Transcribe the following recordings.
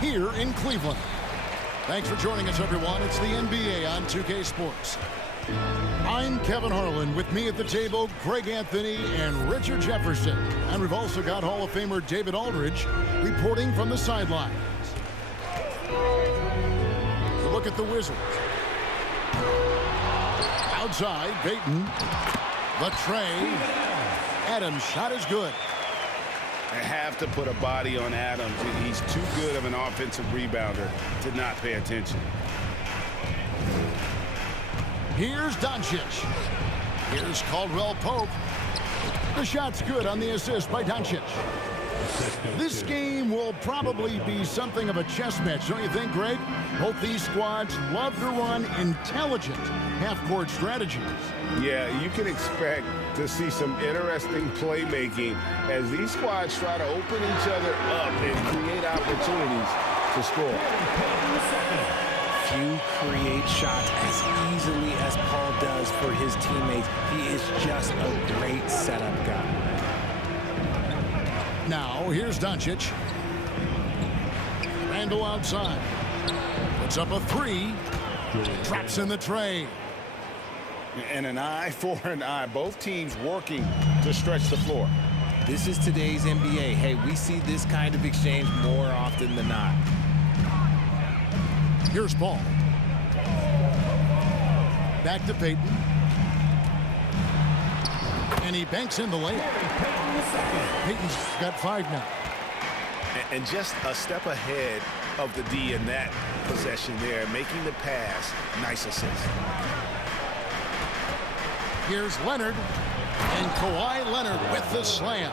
here in Cleveland. Thanks for joining us, everyone. It's the NBA on 2K Sports. I'm Kevin Harlan. With me at the table, Craig Anthony and Richard Jefferson. And we've also got Hall of Famer David Aldridge reporting from the sidelines. A look at the Wizards. Outside, Payton. The tray. Adams' shot is good. I have to put a body on Adams. He's too good of an offensive rebounder to not pay attention. Here's Doncic. Here's Caldwell Pope. The shot's good on the assist by Doncic. This game will probably be something of a chess match, don't you think, Greg? Both these squads love to run intelligent half-court strategies. Yeah, you can expect to see some interesting playmaking as these squads try to open each other up and create opportunities to score. Few create shots as easily as Paul does for his teammates. He is just a great setup guy. Now, here's Doncic. Randle outside. Puts up a three. Drops in the tray. And an eye for an eye. Both teams working to stretch the floor. This is today's NBA. Hey, we see this kind of exchange more often than not. Here's Paul. Back to Payton. And he banks in the layup. Payton's got 5 now. And just a step ahead of the D in that possession there, making the pass. Nice assist. Here's Leonard. And Kawhi Leonard with the slam.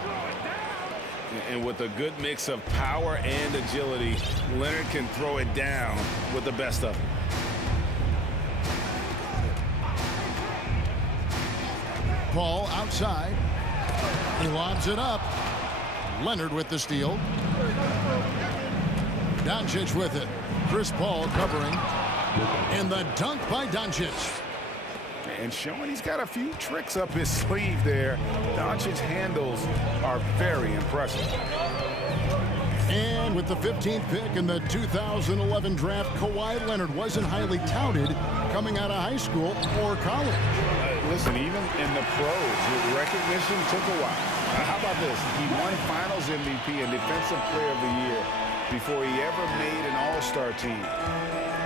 And with a good mix of power and agility, Leonard can throw it down with the best of them. Paul outside. He lobs it up. Leonard with the steal. Doncic with it. Chris Paul covering. And the dunk by Doncic. And showing he's got a few tricks up his sleeve there. Doncic's handles are very impressive. And with the 15th pick in the 2011 draft, Kawhi Leonard wasn't highly touted coming out of high school or college. Listen, even in the pros, recognition took a while. How about this? He won Finals MVP and Defensive Player of the Year before he ever made an All-Star team.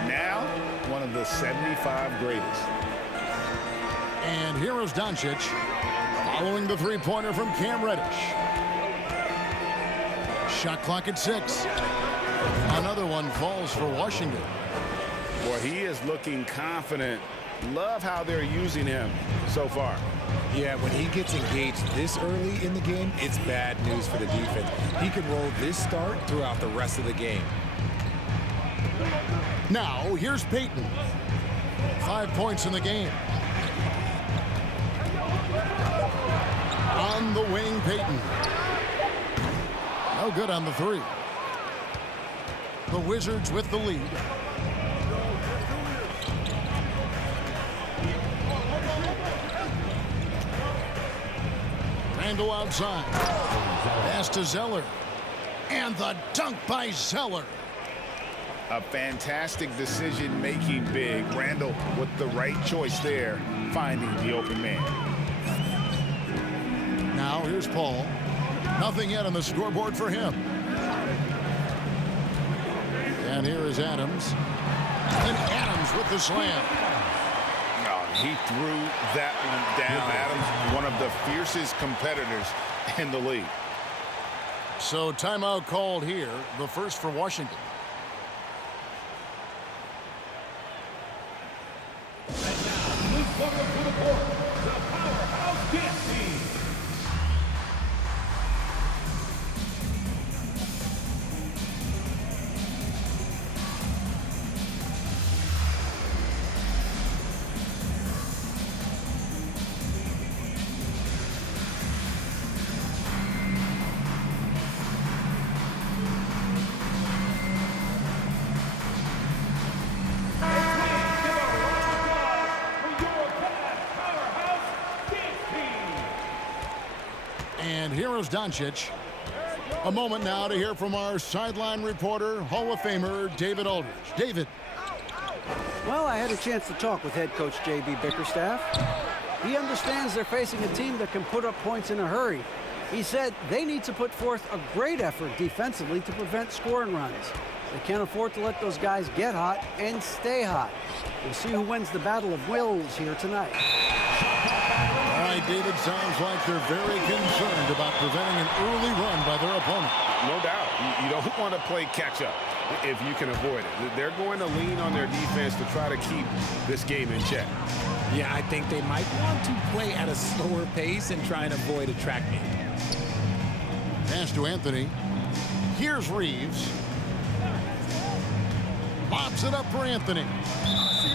Now, one of the 75 greatest. And here is Doncic following the three-pointer from Cam Reddish. Shot clock at 6. Another one falls for Washington. Boy, he is looking confident. Love how they're using him so far. Yeah, when he gets engaged this early in the game, it's bad news for the defense. He can roll this start throughout the rest of the game. Now, here's Payton. 5 points in the game. On the wing, Payton. No good on the three. The Wizards with the lead. Randle outside. Pass to Zeller. And the dunk by Zeller. A fantastic decision-making big. Randle with the right choice there, finding the open man. Now here's Paul. Nothing yet on the scoreboard for him. And here is Adams. And Adams with the slam. Oh, he threw that one down. Adams, one of the fiercest competitors in the league. So timeout called here, the first for Washington. Welcome to the court, the Powerhouse Dance Team. And here is Doncic. A moment now to hear from our sideline reporter, Hall of Famer David Aldridge. David. Well, I had a chance to talk with head coach J.B. Bickerstaff. He understands they're facing a team that can put up points in a hurry. He said they need to put forth a great effort defensively to prevent scoring runs. They can't afford to let those guys get hot and stay hot. We'll see who wins the battle of wills here tonight. All right, David, sounds like they're very concerned about preventing an early run by their opponent. No doubt. You don't want to play catch-up if you can avoid it. They're going to lean on their defense to try to keep this game in check. Yeah, I think they might want to play at a slower pace and try and avoid a track meet. Pass to Anthony. Here's Reeves. Lobs it up for Anthony.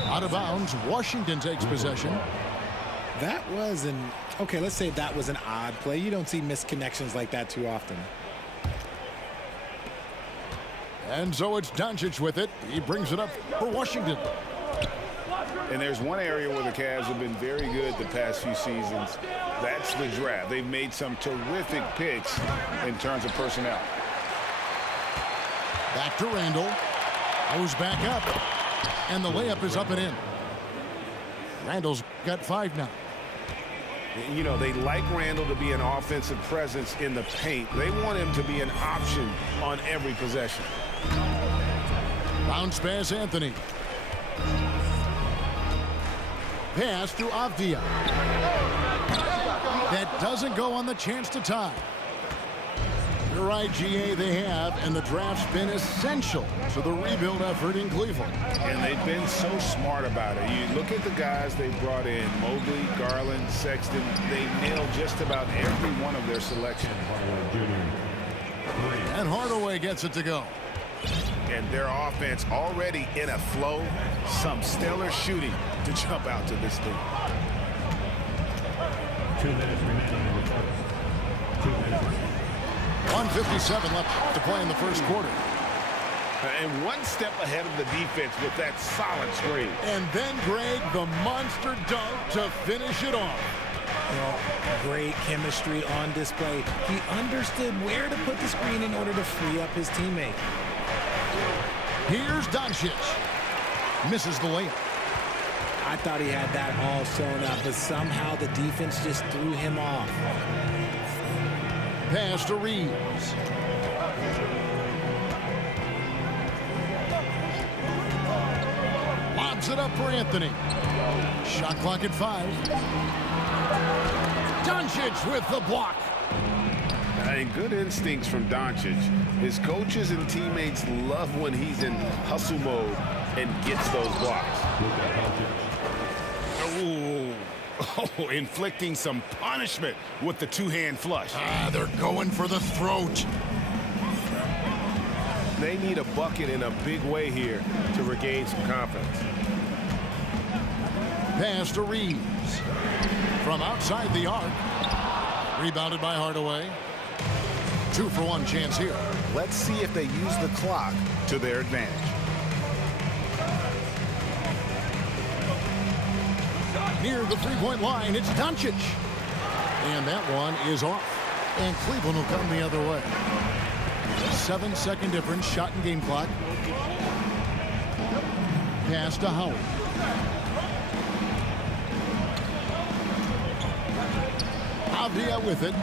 Out of bounds, Washington takes possession. That was okay, let's say that was an odd play. You don't see missed connections like that too often. And so it's Doncic with it. He brings it up for Washington. And there's one area where the Cavs have been very good the past few seasons. That's the draft. They've made some terrific picks in terms of personnel. Back to Randall. Goes back up. And the layup is up and in. Randall's got 5 now. You know, they like Randall to be an offensive presence in the paint. They want him to be an option on every possession. Bounce pass, Anthony. Pass to Avdia. That doesn't go on the chance to tie. You're right, GA, they have, and the draft's been essential to the rebuild effort in Cleveland. And they've been so smart about it. You look at the guys they brought in, Mobley, Garland, Sexton. They nailed just about every one of their selections. And Hardaway gets it to go. And their offense already in a flow. Some stellar shooting to jump out to this thing. 2 minutes remaining. 2 minutes. 1:57 left to play in the first quarter. And one step ahead of the defense with that solid screen. And then, Greg, the monster dunk to finish it off. Well, great chemistry on display. He understood where to put the screen in order to free up his teammate. Here's Doncic. Misses the layup. I thought he had that all sewn up, but somehow the defense just threw him off. Pass to Reeves. Lobs it up for Anthony. Shot clock at 5. Doncic with the block. And good instincts from Doncic. His coaches and teammates love when he's in hustle mode and gets those blocks. Oh, inflicting some punishment with the two-hand flush. They're going for the throat. They need a bucket in a big way here to regain some confidence. Pass to Reeves. From outside the arc. Rebounded by Hardaway. 2-for-1 chance here. Let's see if they use the clock to their advantage. Near the three-point line, it's Doncic. And that one is off. And Cleveland will come the other way. 7-second difference, shot and game clock. Pass to Howard. Avdia with it.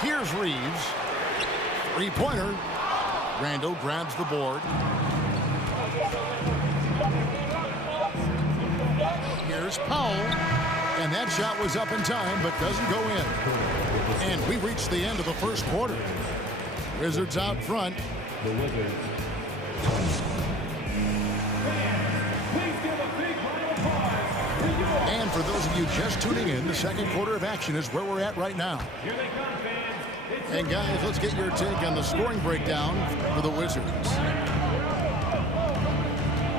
Here's Reeves. Three-pointer. Randall grabs the board. Here's Powell. And that shot was up in time, but doesn't go in. And we reached the end of the first quarter. Wizards out front. The Wizards. And for those of you just tuning in, the second quarter of action is where we're at right now. Here they come, fans. And guys, let's get your take on the scoring breakdown for the Wizards.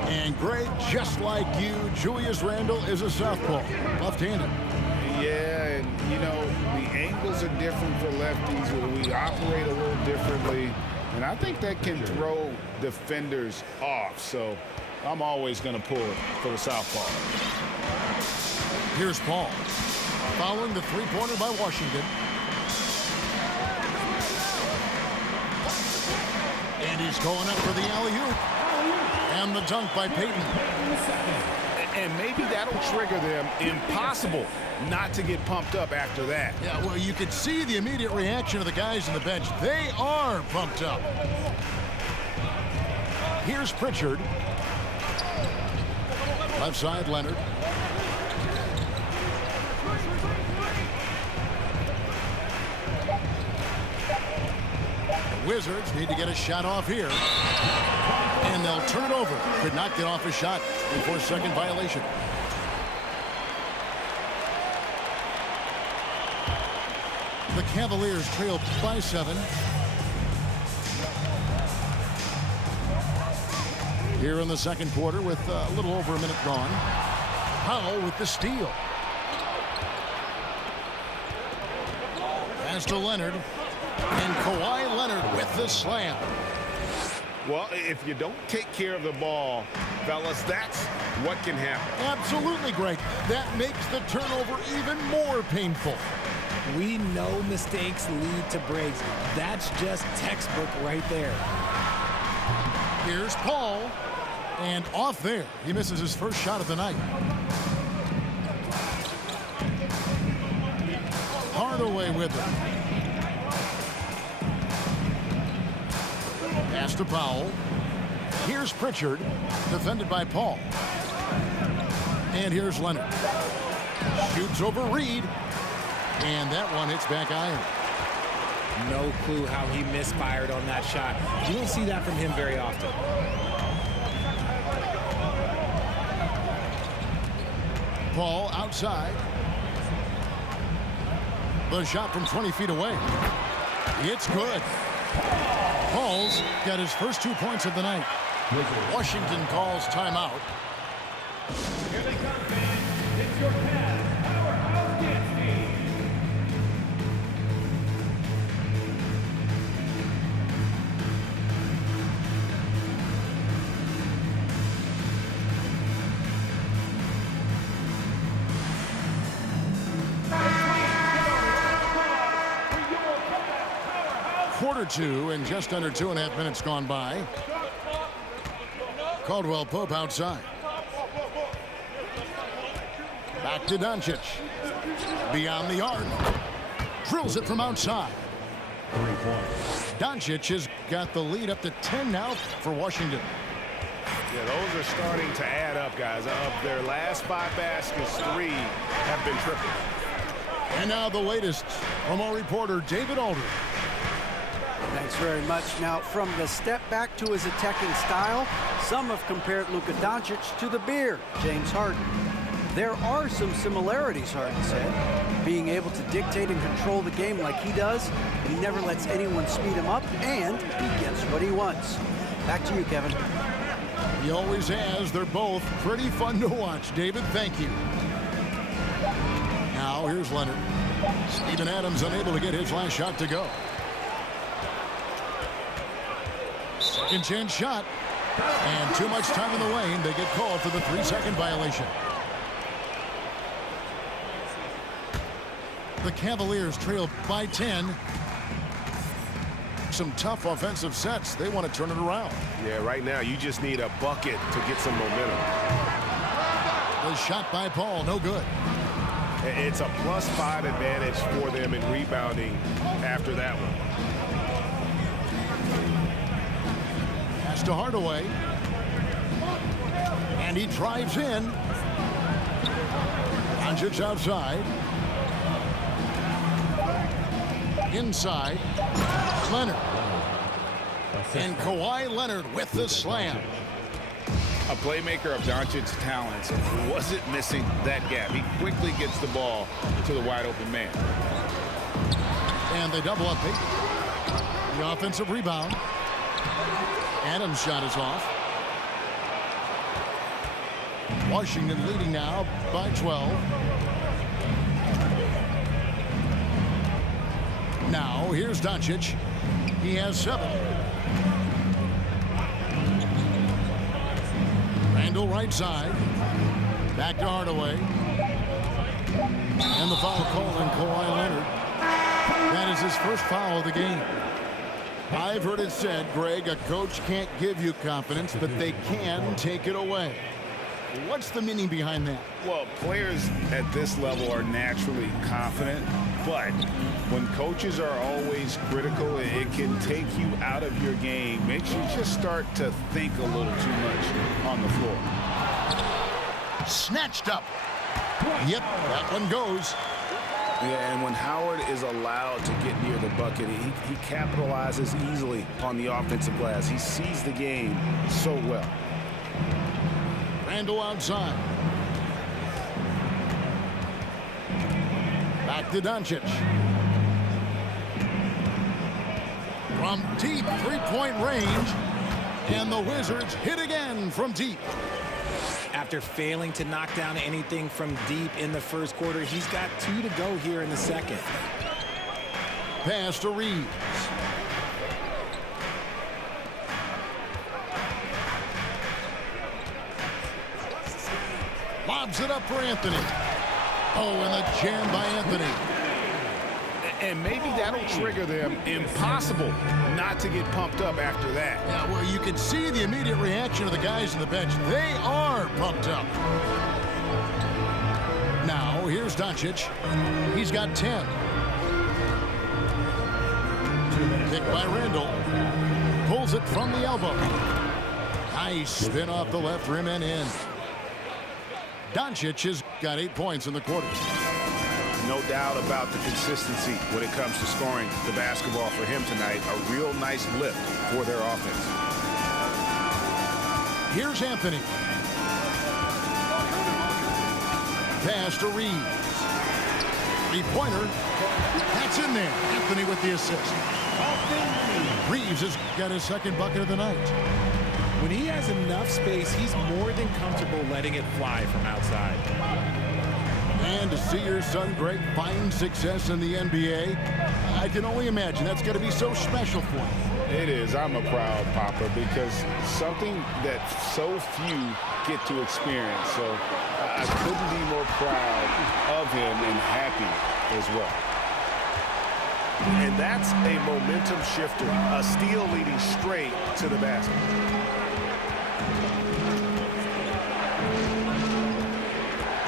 And Greg, just like you, Julius Randle is a southpaw, left-handed. Yeah, and you know, the angles are different for lefties. We operate a little differently. And I think that can throw defenders off. So I'm always going to pull it for the southpaw. Here's Paul. following the three-pointer by Washington. And he's going up for the alley-oop. And the dunk by Payton. And maybe that'll trigger them. Impossible not to get pumped up after that. Yeah, well, you could see the immediate reaction of the guys on the bench. They are pumped up. Here's Pritchard. Left side, Leonard. The Wizards need to get a shot off here. And they'll turn it over. Could not get off a shot before second violation. The Cavaliers trail by 7. Here in the second quarter with a little over a minute gone. Powell with the steal. Pass to Leonard. And Kawhi Leonard with the slam. Well, if you don't take care of the ball, fellas, that's what can happen. Absolutely, Greg. That makes the turnover even more painful. We know mistakes lead to breaks. That's just textbook right there. Here's Paul. And off there. He misses his first shot of the night. Hardaway with it. Pass to Powell. Here's Pritchard, defended by Paul. And here's Leonard. Shoots over Reed. And that one hits back iron. No clue how he misfired on that shot. You don't see that from him very often. Paul outside. The shot from 20 feet away. It's good. Paul's got his first 2 points of the night. Washington calls timeout. Here they come, fans. It's your Cavs powerhouse dance team. Quarter 2 and just under 2.5 minutes gone by. Caldwell Pope outside. Back to Doncic. Beyond the arc. Drills it from outside. 3 points. Doncic has got the lead up to 10 now for Washington. Yeah, those are starting to add up, guys. Of their last 5 baskets, 3 have been triple. And now the latest from our reporter, David Aldridge. Thanks very much. Now, from the step back to his attacking style, some have compared Luka Doncic to the Bear, James Harden. There are some similarities, Harden said. Being able to dictate and control the game like he does, he never lets anyone speed him up, and he gets what he wants. Back to you, Kevin. He always has. They're both pretty fun to watch. David, thank you. Now, here's Leonard. Steven Adams unable to get his last shot to go. Second chance shot. And too much time in the lane. They get called for the 3-second violation. The Cavaliers trail by 10. Some tough offensive sets. They want to turn it around. Yeah, right now you just need a bucket to get some momentum. The shot by Paul, no good. It's a +5 advantage for them in rebounding after that one. Pass to Hardaway. And he drives in. Doncic outside. Inside. Leonard. And Kawhi Leonard with the slam. A playmaker of Doncic's talents wasn't missing that gap. He quickly gets the ball to the wide open man. And they double up Payton. The offensive rebound. Adams' shot is off. Washington leading now by 12. Now here's Doncic. He has 7. Randall right side. Back to Hardaway. And the foul call on Kawhi Leonard. That is his first foul of the game. I've heard it said, Greg, a coach can't give you confidence, but they can take it away. What's the meaning behind that? Well, players at this level are naturally confident, but when coaches are always critical, it can take you out of your game. Makes you just start to think a little too much on the floor. Snatched up. Yep, that one goes. Yeah, and when Howard is allowed to get near the bucket, he capitalizes easily on the offensive glass. He sees the game so well. Randall outside. Back to Doncic. From deep three-point range. And the Wizards hit again from deep. After failing to knock down anything from deep in the first quarter, he's got 2 to go here in the second. Pass to Reeves. Lobs it up for Anthony. Oh, and the jam by Anthony. And maybe that'll trigger them. Impossible not to get pumped up after that. Yeah, well, you can see the immediate reaction of the guys on the bench. They are pumped up. Now, here's Doncic. He's got 10. Picked by Randall. Pulls it from the elbow. Nice spin off the left rim and in. Doncic has got 8 points in the quarter. No doubt about the consistency when it comes to scoring the basketball for him tonight. A real nice lift for their offense. Here's Anthony. Pass to Reeves. Three-pointer. That's in there. Anthony with the assist. Reeves has got his second bucket of the night. When he has enough space, he's more than comfortable letting it fly from outside. And to see your son, Greg, find success in the NBA, I can only imagine that's going to be so special for him. It is. I'm a proud papa because something that so few get to experience. So I couldn't be more proud of him and happy as well. And that's a momentum shifter. A steal leading straight to the basket.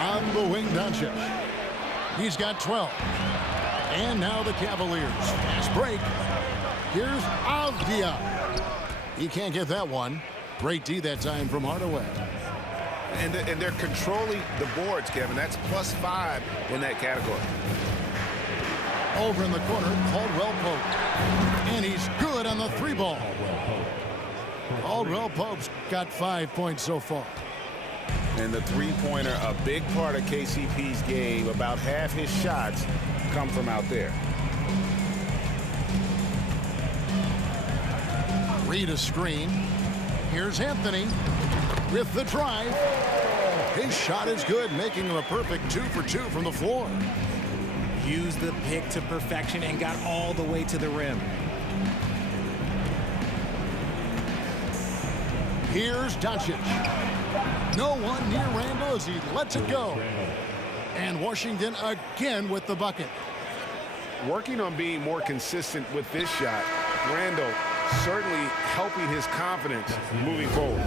On the wing, Doncic. He's got 12. And now the Cavaliers. Fast break. Here's Avdia. He can't get that one. Great D that time from Hardaway. And they're controlling the boards, Kevin. That's +5 in that category. Over in the corner, Caldwell Pope. And he's good on the 3-ball. Caldwell Pope's got 5 points so far. And the three-pointer, a big part of KCP's game. About half his shots come from out there. Read a screen. Here's Anthony with the drive. His shot is good, making him a perfect 2 for 2 from the floor. Used the pick to perfection and got all the way to the rim. Here's Doncic. No one near Randall as he lets it go. And Washington again with the bucket. Working on being more consistent with this shot, Randall certainly helping his confidence moving forward.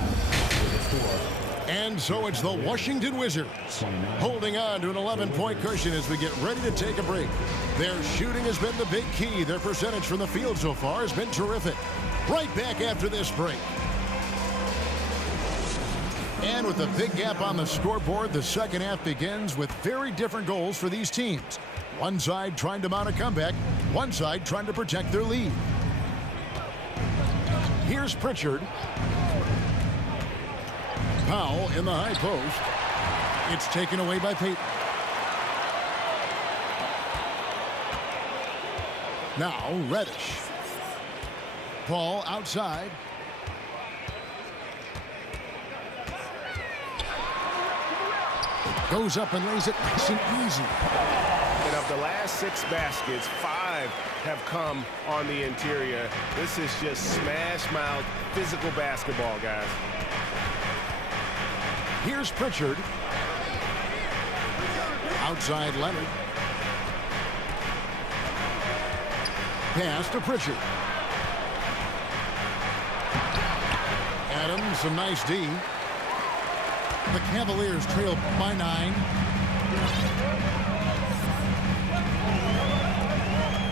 And so it's the Washington Wizards holding on to an 11-point cushion as we get ready to take a break. Their shooting has been the big key. Their percentage from the field so far has been terrific. Right back after this break. And with a big gap on the scoreboard, the second half begins with very different goals for these teams. One side trying to mount a comeback, one side trying to protect their lead. Here's Pritchard. Powell in the high post. It's taken away by Payton. Now Reddish. Paul outside. Goes up and lays it nice and easy. And of the last 6 baskets, 5 have come on the interior. This is just smash mouth physical basketball, guys. Here's Pritchard. Outside Leonard. Pass to Pritchard. Adams, some nice D. The Cavaliers trail by 9.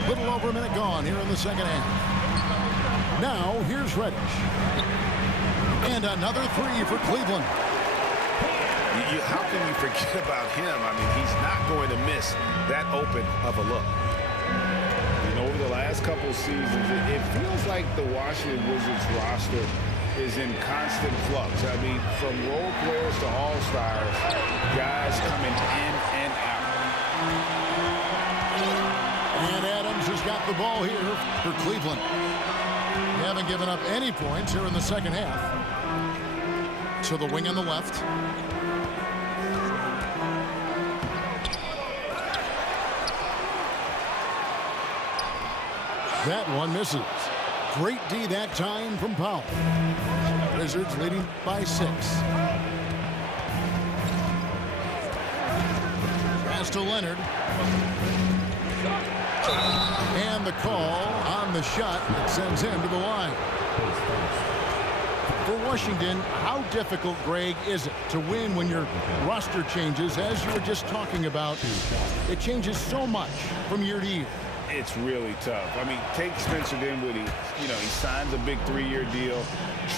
Little over a minute gone here in the second half. Now, here's Reddish. And another 3 for Cleveland. How can you forget about him? I mean, he's not going to miss that open of a look. And over the last couple of seasons, it feels like the Washington Wizards roster is in constant flux. I mean, from role players to all-stars, guys coming in and out. And Adams has got the ball here for Cleveland. They haven't given up any points here in the second half. To the wing on the left. That one misses. Great D that time from Powell. Wizards leading by 6. Pass to Leonard. And the call on the shot that sends him to the line. For Washington, how difficult, Greg, is it to win when your roster changes, as you were just talking about? It changes so much from year to year. It's really tough. I mean, take Spencer Dinwiddie. You know, he signs a big 3-year deal,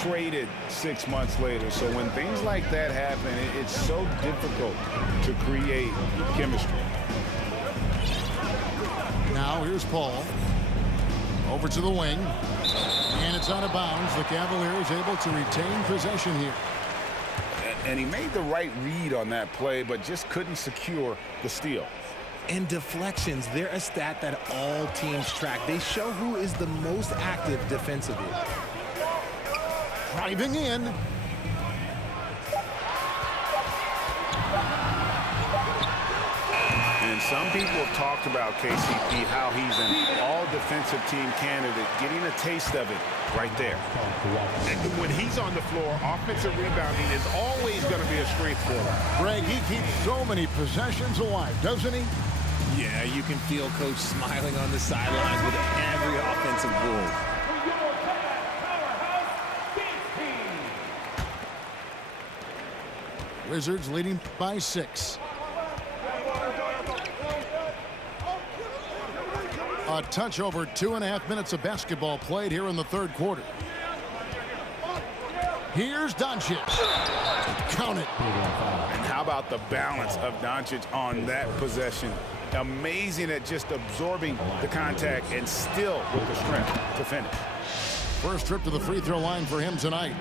traded 6 months later. So when things like that happen, it's so difficult to create chemistry. Now here's Paul. Over to the wing. And it's out of bounds. The Cavaliers able to retain possession here. And he made the right read on that play, but just couldn't secure the steal. And deflections, they're a stat that all teams track. They show who is the most active defensively. Driving in. And some people have talked about KCP, how he's an all-defensive team candidate, getting a taste of it right there. And when he's on the floor, offensive rebounding is always going to be a strength for him. Greg, he keeps so many possessions alive, doesn't he? Yeah, you can feel Coach smiling on the sidelines with every offensive goal. Wizards leading by 6. A touch over 2.5 minutes of basketball played here in the third quarter. Here's Doncic. Count it. And how about the balance of Doncic on that possession? Amazing at just absorbing the contact and still with the strength to finish. First trip to the free throw line for him tonight.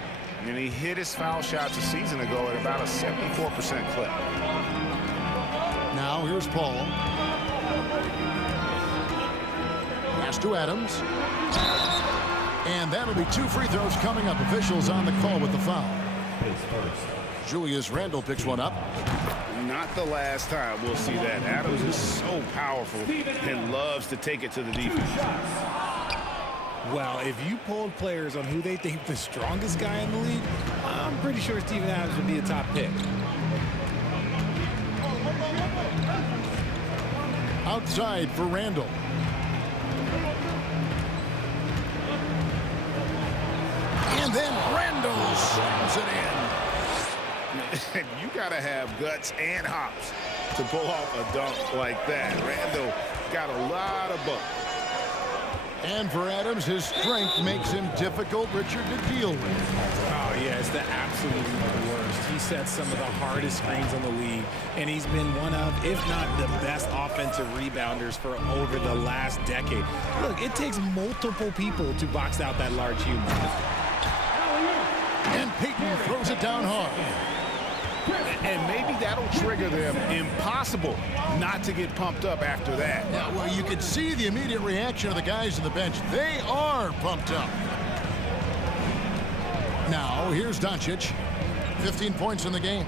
And he hit his foul shots a season ago at about a 74% clip. Now here's Paul. Pass to Adams. And that'll be 2 free throws coming up. Officials on the call with the foul. Julius Randle picks one up. Not the last time we'll see that. Adams is so powerful and loves to take it to the defense. Well, if you polled players on who they think the strongest guy in the league, I'm pretty sure Steven Adams would be a top pick. Outside for Randle. And then Randle slams it in. You got to have guts and hops to pull off a dunk like that. Randle got a lot of bump. And for Adams, his strength makes him difficult, Richard, to deal with. Oh, yeah, it's the absolute worst. He sets some of the hardest screens in the league, and he's been one of, if not the best offensive rebounders for over the last decade. Look, it takes multiple people to box out that large human. And Payton throws it down hard. And maybe that'll trigger them. Impossible not to get pumped up after that. Yeah, well, you could see the immediate reaction of the guys on the bench. They are pumped up. Now, here's Doncic. 15 points in the game.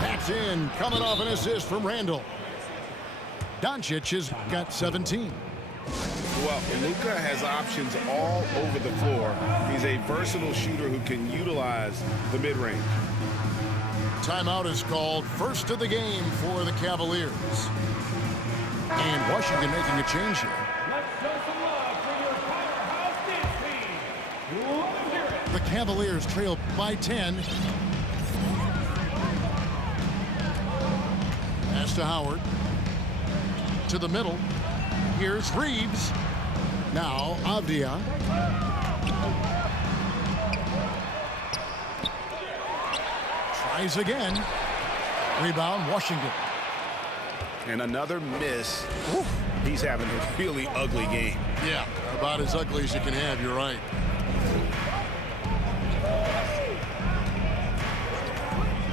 That's in, coming off an assist from Randle. Doncic has got 17. Well, Luka has options all over the floor. He's a versatile shooter who can utilize the mid-range. Timeout is called, first of the game for the Cavaliers. And Washington making a change here. Let's show some love for your powerhouse dance team. Let's hear it. The Cavaliers trail by 10. Pass to Howard. To the middle. Here's Reeves. Now Avdia. Tries again. Rebound, Washington. And another miss. He's having a really ugly game. Yeah, about as ugly as you can have, you're right.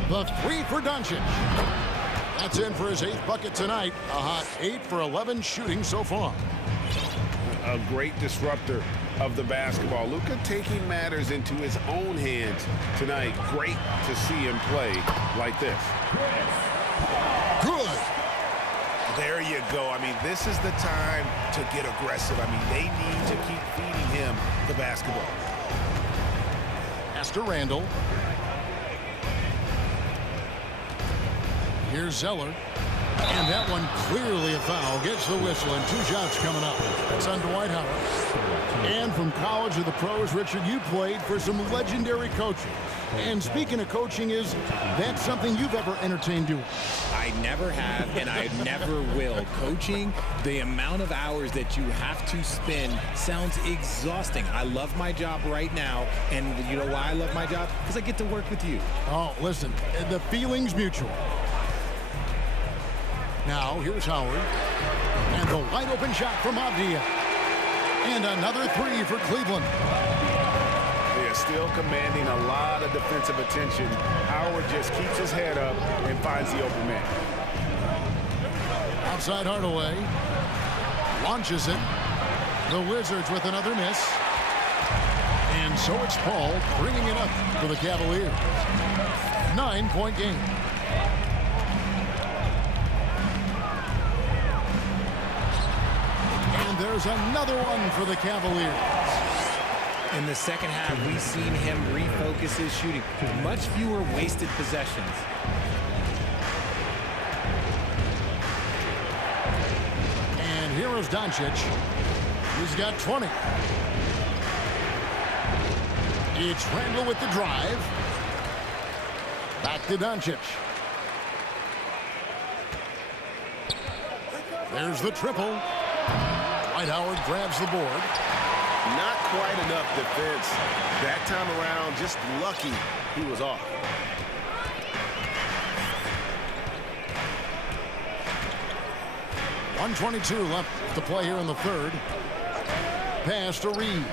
The three for Doncic. That's in for his 8th bucket tonight. A hot 8 for 11 shooting so far. A great disruptor of the basketball. Luka taking matters into his own hands tonight. Great to see him play like this. Good. There you go. I mean, this is the time to get aggressive. I mean, they need to keep feeding him the basketball. Pass to Randall. Here's Zeller. And that one clearly a foul. Gets the whistle, and 2 shots coming up. That's on Dwight Howard. And from college to the pros, Richard, you played for some legendary coaches. And speaking of coaching, is that something you've ever entertained doing? I never have, and I never will. Coaching, the amount of hours that you have to spend sounds exhausting. I love my job right now, and you know why I love my job? Because I get to work with you. Oh, listen, the feeling's mutual. Now, here's Howard. And the wide open shot from Avdia. And another 3 for Cleveland. They're still commanding a lot of defensive attention. Howard just keeps his head up and finds the open man. Outside Hardaway. Launches it. The Wizards with another miss. And so it's Paul bringing it up for the Cavaliers. 9-point game. And there's another one for the Cavaliers. In the second half, we've seen him refocus his shooting. Much fewer wasted possessions. And here is Doncic. He's got 20. It's Randall with the drive. Back to Doncic. There's the triple. Dwight Howard grabs the board. Not quite enough defense. That time around, just lucky he was off. .122 left to play here in the third. Pass to Reeves.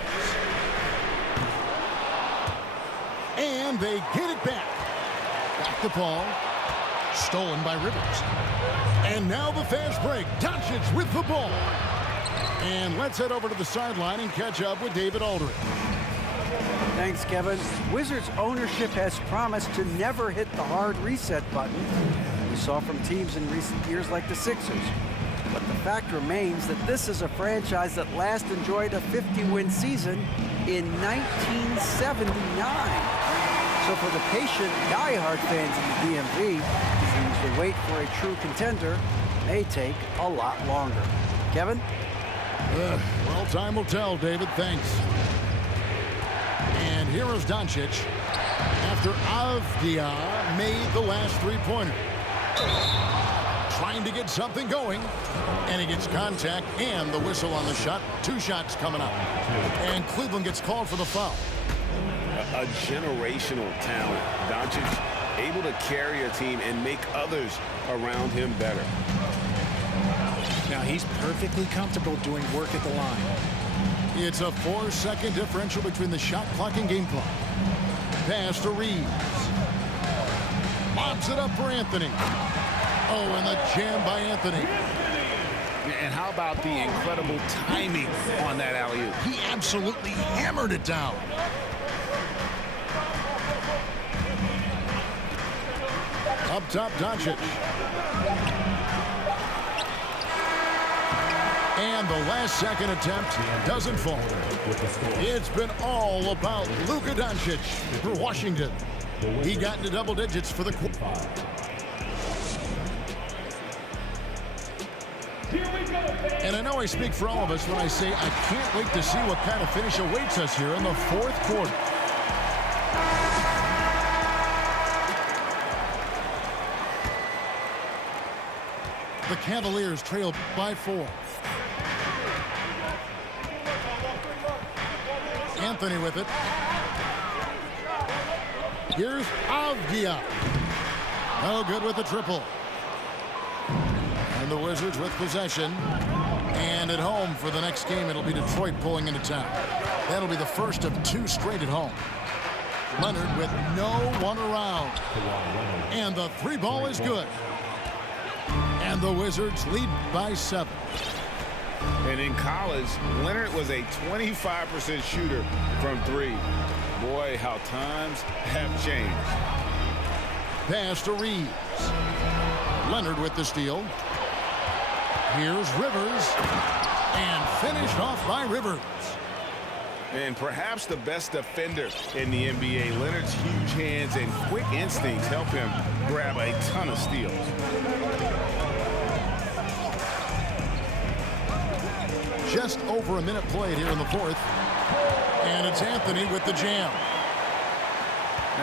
And they get it back. Back to Paul. Stolen by Rivers. And now the fast break. Doncic with the ball. And let's head over to the sideline and catch up with David Aldridge. Thanks, Kevin. Wizards ownership has promised to never hit the hard reset button we saw from teams in recent years like the Sixers. But the fact remains that this is a franchise that last enjoyed a 50-win season in 1979. So for the patient, die-hard fans in the DMV, who usually wait for a true contender, may take a lot longer. Kevin? Well, time will tell, David. Thanks. And here is Doncic after Avdia made the last three-pointer. Trying to get something going, and he gets contact and the whistle on the shot. 2 shots coming up. And Cleveland gets called for the foul. A generational talent. Doncic able to carry a team and make others around him better. Now he's perfectly comfortable doing work at the line. It's a 4-second differential between the shot clock and game clock. Pass to Reeves. Lobs it up for Anthony. Oh, and the jam by Anthony. And how about the incredible timing on that alley-oop? He absolutely hammered it down. Up top, Doncic. And the last second attempt doesn't fall. It's been all about Luka Doncic for Washington. He got into double digits for the quarter. And I know I speak for all of us when I say I can't wait to see what kind of finish awaits us here in the fourth quarter. The Cavaliers trail by 4. Anthony with it. Here's Avdia. No good with the triple. And the Wizards with possession. And at home for the next game, it'll be Detroit pulling into town. That'll be the first of 2 straight at home. Leonard with no one around. And the 3 ball is good. And the Wizards lead by 7. And in college, Leonard was a 25% shooter from 3. Boy, how times have changed. Pass to Reeves. Leonard with the steal. Here's Rivers. And finished off by Rivers. And perhaps the best defender in the NBA, Leonard's huge hands and quick instincts help him grab a ton of steals. Just over a minute played here in the fourth. And it's Anthony with the jam.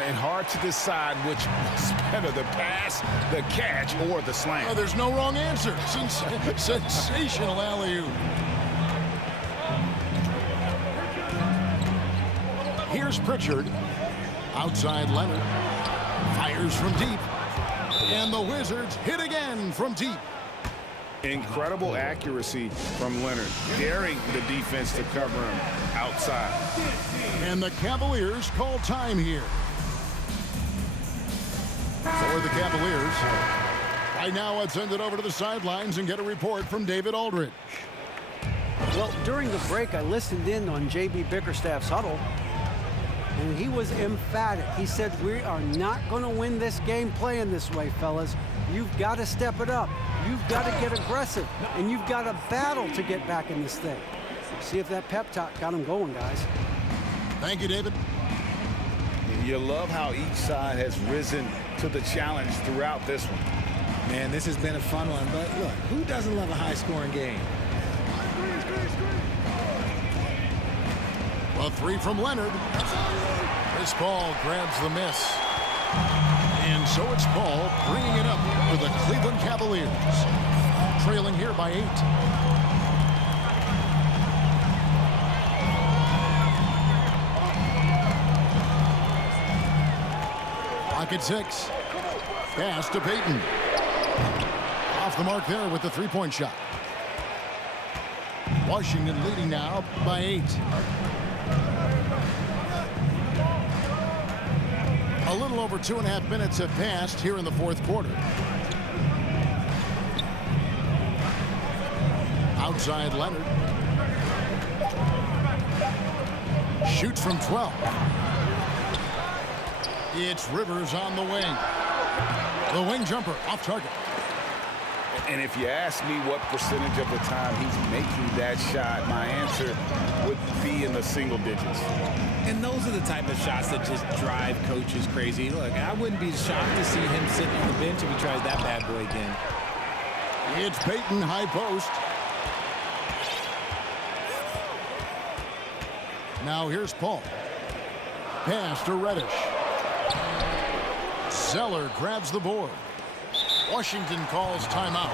And hard to decide which was better, the pass, the catch, or the slam. Oh, there's no wrong answer. Sensational alley-oop. Here's Pritchard. Outside Leonard. Fires from deep. And the Wizards hit again from deep. Incredible accuracy from Leonard, daring the defense to cover him outside. And the Cavaliers call time here. For the Cavaliers. Right now, let's send it over to the sidelines and get a report from David Aldridge. Well, during the break, I listened in on J.B. Bickerstaff's huddle, and he was emphatic. He said, we are not going to win this game playing this way, fellas. You've got to step it up. You've got to get aggressive, and you've got to battle to get back in this thing. See if that pep talk got him going, guys. Thank you, David. You love how each side has risen to the challenge throughout this one. Man, this has been a fun one, but look, who doesn't love a high-scoring game? A 3 from Leonard. This ball grabs the miss. And so it's Paul bringing it up for the Cleveland Cavaliers. Trailing here by 8. Clock at 6. Pass to Payton. Off the mark there with the 3-point shot. Washington leading now by 8. A little over 2.5 minutes have passed here in the fourth quarter. Outside Leonard. Shoots from 12. It's Rivers on the wing. The wing jumper off target. And if you ask me what percentage of the time he's making that shot, my answer would be in the single digits. And those are the type of shots that just drive coaches crazy. Look, I wouldn't be shocked to see him sitting on the bench if he tries that bad boy again. It's Payton, high post. Now here's Paul. Pass to Reddish. Zeller grabs the board. Washington calls timeout.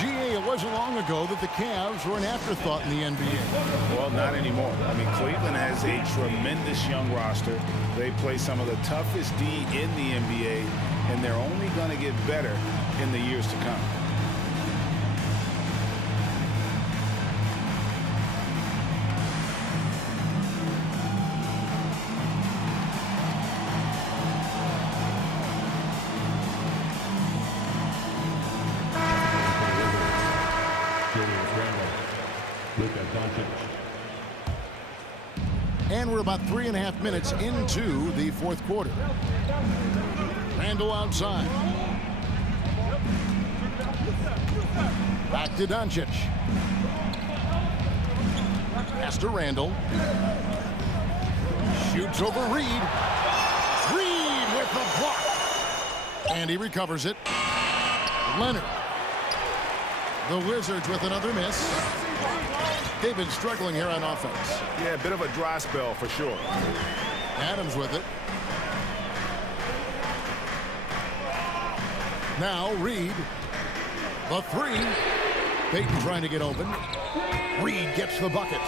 GA, it wasn't long ago that the Cavs were an afterthought in the NBA. Well, not anymore. I mean, Cleveland has a tremendous young roster. They play some of the toughest D in the NBA, and they're only going to get better in the years to come. And we're about 3.5 minutes into the fourth quarter. Randall outside. Back to Doncic. Pass to Randall. Shoots over Reed. Reed And he recovers it. Leonard. The Wizards with another miss. They've been struggling here on offense. Yeah, a bit of a dry spell for sure. Adams with it. Now Reed. The three. Payton trying to get open. Reed gets the bucket.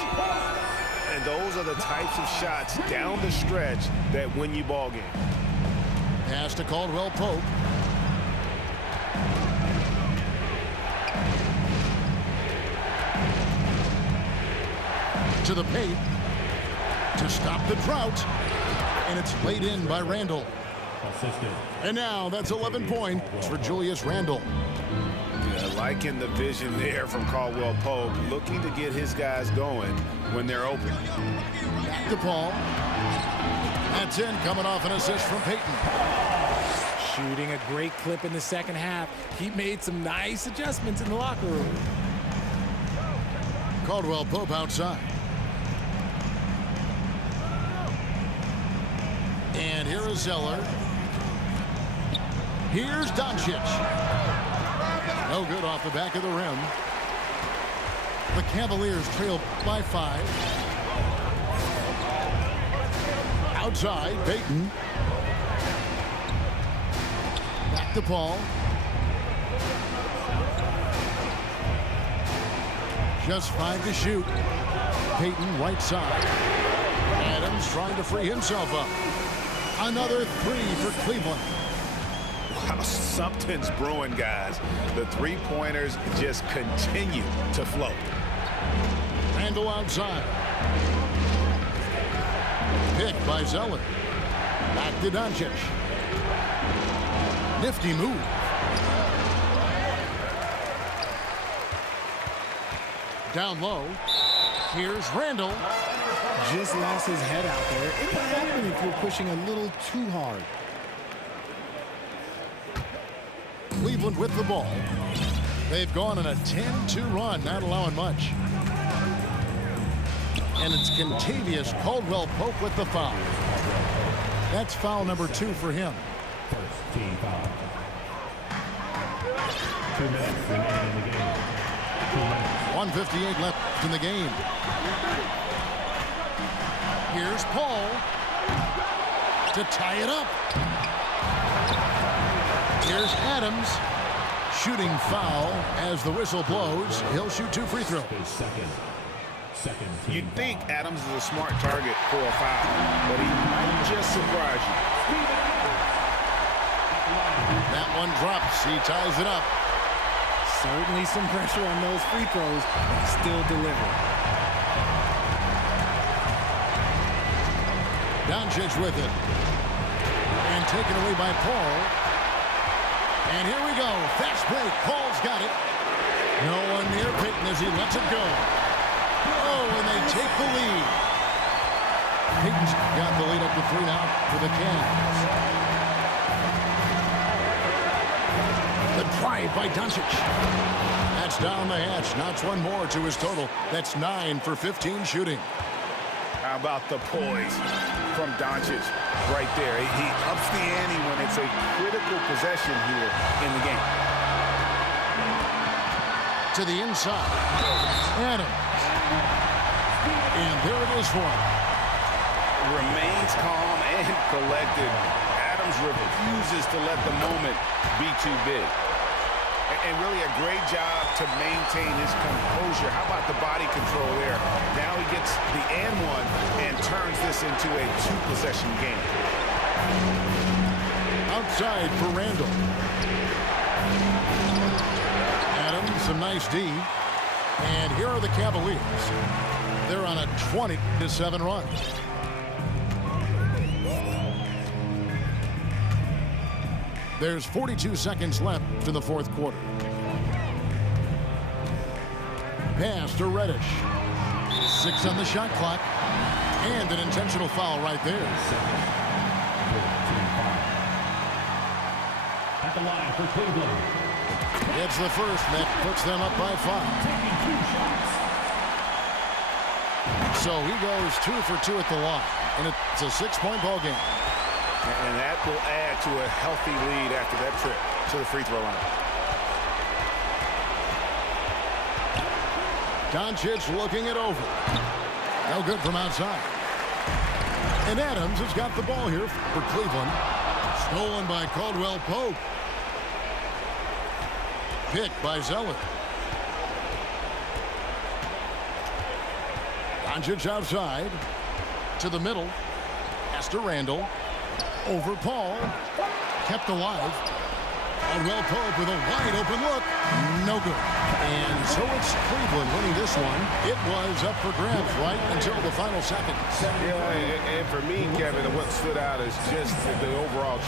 And those are the types of shots down the stretch that win you ball game. Pass to Caldwell Pope. To the paint. To stop the drought. And it's laid in by Randall. And now that's 11 points for Julius Randle. Yeah, liking the vision there from Caldwell Pope, looking to get his guys going when they're open. Back to Paul. That's in, coming off an assist from Payton. Shooting a great clip in the second half. He made some nice adjustments in the locker room. Caldwell Pope outside. And here is Zeller. Here's Doncic. No good off the back of the rim. The Cavaliers trail by 5. Outside, Payton. Back to Paul. Just 5 to shoot. Payton right side. Adams trying to free himself up. Another 3 for Cleveland. Wow, something's brewing, guys. The three-pointers just continue to flow. Randall outside. Picked by Zeller. Back to Doncic. Nifty move. Down low. Here's Randall. Just lost his head out there. It can happen if you're pushing a little too hard. Cleveland with the ball. They've gone on a 10-2 run, not allowing much. And it's Contavious Caldwell Pope with the foul. That's foul number 2 for him. First team foul. 2 minutes remaining in the game. 2 minutes. 1:58 left in the game. Here's Paul to tie it up. Here's Adams. Shooting foul as the whistle blows. He'll shoot 2 free throws. Second You'd think Adams is a smart target for a foul, but he might just surprise you. That one drops. He ties it up. Certainly some pressure on those free throws. Still delivered. Doncic with it. And taken away by Paul. And here we go. Fast break. Paul's got it. No one near Payton as he lets it go. Oh, and they take the lead. Payton's got the lead up to 3 now for the Cavs. The drive by Doncic. That's down the hatch. Knocks one more to his total. That's 9 for 15 shooting. How about the poise from Doncic right there? He ups the ante when it's a critical possession here in the game. To the inside. Adams. And there it is for him. Remains calm and collected. Adams refuses to let the moment be too big. And really a great job to maintain his composure. How about the body control there? Now he gets the and one and turns this into a 2-possession game. Outside for Randall. Adams, some nice D. And here are the Cavaliers. They're on a 20-7 run. There's 42 seconds left in the 4th quarter. Pass to Reddish. 6 on the shot clock. And an intentional foul right there. At the line for Cleveland. It's the first that puts them up by 5. So he goes 2 for 2 at the line. And it's a 6-point ball game. And that will add to a healthy lead after that trip to the free throw line. Doncic looking it over. No good from outside. And Adams has got the ball here for Cleveland. Stolen by Caldwell Pope. Picked by Zeller. Doncic outside. To the middle. Pass to Randall. Over Paul. Kept alive. Caldwell Pope with a wide open look. No good. And so it's Cleveland winning this one. It was up for grabs right until the final seconds. Yeah, and for me, Kevin, what stood out is just the overall